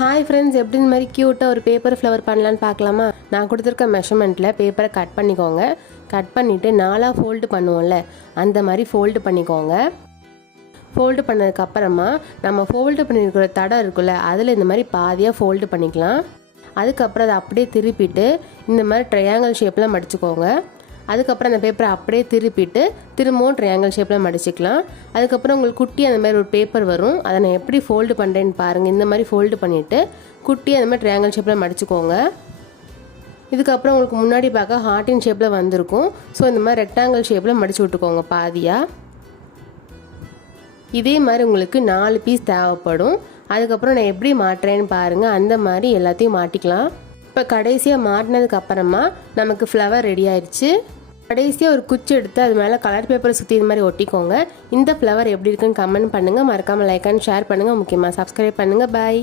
Hi friends, எப்படி இந்த மாதிரி க்யூட்டாக ஒரு பேப்பர் ஃப்ளவர் பண்ணலான்னு பார்க்கலாமா? நான் கொடுத்துருக்க மெஷர்மெண்ட்டில் பேப்பரை கட் பண்ணிக்கோங்க. கட் பண்ணிவிட்டு 4ஆக ஃபோல்டு பண்ணுவோம்ல, அந்த மாதிரி ஃபோல்டு பண்ணிக்கோங்க. ஃபோல்டு பண்ணதுக்கப்புறமா நம்ம ஃபோல்டு பண்ணியிருக்கிற தடம் இருக்குல்ல, அதில் இந்த மாதிரி பாதியாக ஃபோல்டு பண்ணிக்கலாம். அதுக்கப்புறம் அதை அப்படியே திருப்பிட்டு இந்த மாதிரி ட்ரையாங்கிள் ஷேப்பில் மடிச்சுக்கோங்க. அதுக்கப்புறம் அந்த பேப்பரை அப்படியே திருப்பிட்டு திரும்பவும் ட்ரையாங்கிள் ஷேப்பில் மடிச்சிக்கலாம். அதுக்கப்புறம் உங்களுக்கு குட்டி அந்த மாதிரி ஒரு பேப்பர் வரும். அதை நான் எப்படி ஃபோல்டு பண்ணுறேன்னு பாருங்கள். இந்த மாதிரி ஃபோல்டு பண்ணிவிட்டு குட்டி அந்த மாதிரி ட்ரையாங்கிள் ஷேப்பில் மடிச்சுக்கோங்க. இதுக்கப்புறம் உங்களுக்கு முன்னாடி பார்க்க ஹார்ட்டின் ஷேப்பில் வந்திருக்கும். ஸோ இந்த மாதிரி ரெக்டாங்கிள் ஷேப்பில் மடித்து விட்டுக்கோங்க பாதியாக. இதே மாதிரி உங்களுக்கு 4 பீஸ் தேவைப்படும். அதுக்கப்புறம் நான் எப்படி மாட்டுறேன்னு பாருங்கள். அந்த மாதிரி எல்லாத்தையும் மாட்டிக்கலாம். இப்போ கடைசியாக மாட்டினதுக்கப்புறமா நமக்கு ஃப்ளவர் ரெடி ஆயிடுச்சு. கடைசியாக ஒரு குச்சி எடுத்து அது மேலே கலர் பேப்பரை சுற்றி இது மாதிரி ஒட்டிக்கோங்க. இந்த ஃப்ளவர் எப்படி இருக்குன்னு கமெண்ட் பண்ணுங்கள். மறக்காமல் லைக் அண்ட் ஷேர் பண்ணுங்கள். முக்கியமாக சப்ஸ்கிரைப் பண்ணுங்கள். பாய்.